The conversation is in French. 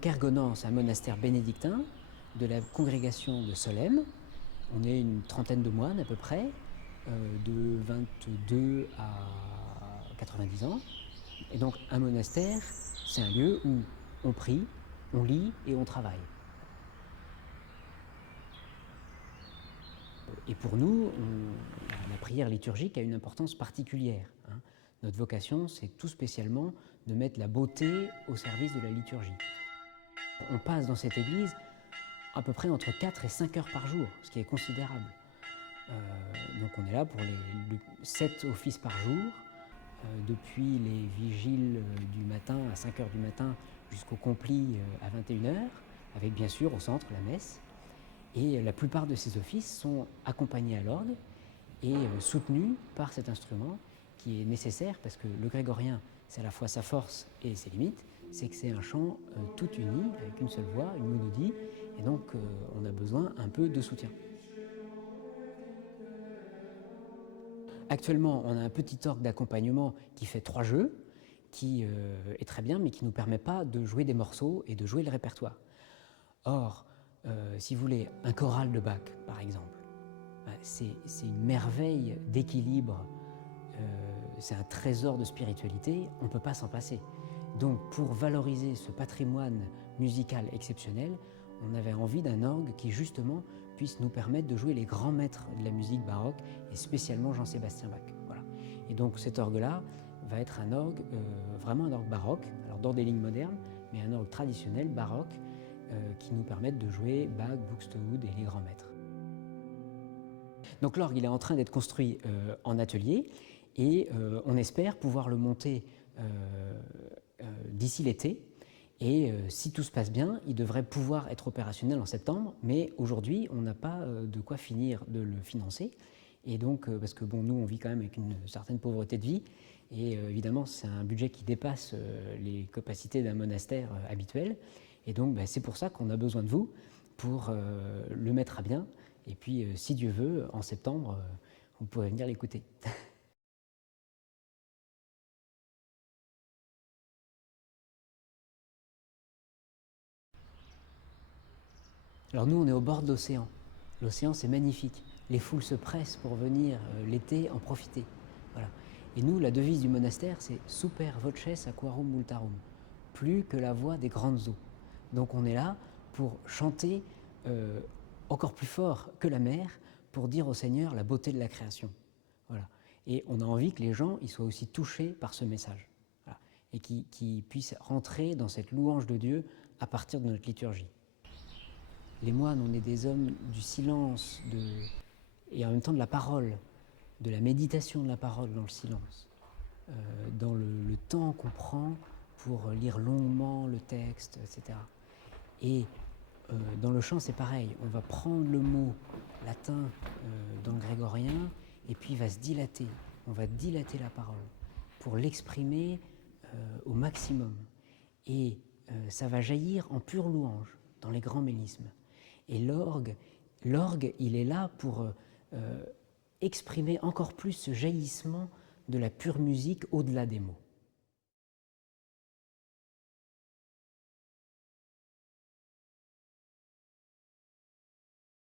Kergonan, c'est un monastère bénédictin de la congrégation de Solesmes. On est une trentaine de moines à peu près, de 22 à 90 ans. Et donc un monastère, c'est un lieu où on prie, on lit et on travaille. Et pour nous, la prière liturgique a une importance particulière. Notre vocation, c'est tout spécialement de mettre la beauté au service de la liturgie. On passe dans cette église à peu près entre 4 et 5 heures par jour, ce qui est considérable. Donc on est là pour les 7 offices par jour, depuis les vigiles du matin à 5 heures du matin jusqu'au complit à 21 heures, avec bien sûr au centre la messe. Et la plupart de ces offices sont accompagnés à l'orgue et soutenus par cet instrument qui est nécessaire parce que le grégorien, c'est à la fois sa force et ses limites, c'est que c'est un chant tout uni, avec une seule voix, une monodie, et donc on a besoin un peu de soutien. Actuellement, on a un petit orgue d'accompagnement qui fait 3 jeux, qui est très bien, mais qui ne nous permet pas de jouer des morceaux et de jouer le répertoire. Or, si vous voulez, un choral de Bach, par exemple, c'est une merveille d'équilibre, c'est un trésor de spiritualité, on ne peut pas s'en passer. Donc, pour valoriser ce patrimoine musical exceptionnel, on avait envie d'un orgue qui, justement, puisse nous permettre de jouer les grands maîtres de la musique baroque, et spécialement Jean-Sébastien Bach. Voilà. Et donc, cet orgue-là va être un orgue, vraiment un orgue baroque, alors dans des lignes modernes, mais un orgue traditionnel, baroque, qui nous permettent de jouer Bach, Buxtehude et les grands maîtres. Donc l'orgue, il est en train d'être construit en atelier et on espère pouvoir le monter d'ici l'été. Et si tout se passe bien, il devrait pouvoir être opérationnel en septembre, mais aujourd'hui, on n'a pas de quoi finir de le financer. Et donc, parce que bon, nous, on vit quand même avec une certaine pauvreté de vie, et évidemment, c'est un budget qui dépasse les capacités d'un monastère habituel. Et donc, c'est pour ça qu'on a besoin de vous pour le mettre à bien. Et puis, si Dieu veut, en septembre, vous pourrez venir l'écouter. Alors nous, on est au bord de l'océan. L'océan, c'est magnifique. Les foules se pressent pour venir l'été en profiter. Voilà. Et nous, la devise du monastère, c'est « Super voces aquarum multarum », plus que la voix des grandes eaux. Donc on est là pour chanter encore plus fort que la mer, pour dire au Seigneur la beauté de la création. Voilà. Et on a envie que les gens ils soient aussi touchés par ce message. Voilà. Et qu'ils puissent rentrer dans cette louange de Dieu à partir de notre liturgie. Les moines, on est des hommes du silence et en même temps de la parole, de la méditation de la parole dans le silence, dans le temps qu'on prend pour lire longuement le texte, etc. Et dans le chant, c'est pareil. On va prendre le mot latin dans le grégorien et puis il va se dilater. On va dilater la parole pour l'exprimer au maximum. Et ça va jaillir en pure louange dans les grands mélismes. Et l'orgue, il est là pour exprimer encore plus ce jaillissement de la pure musique au-delà des mots.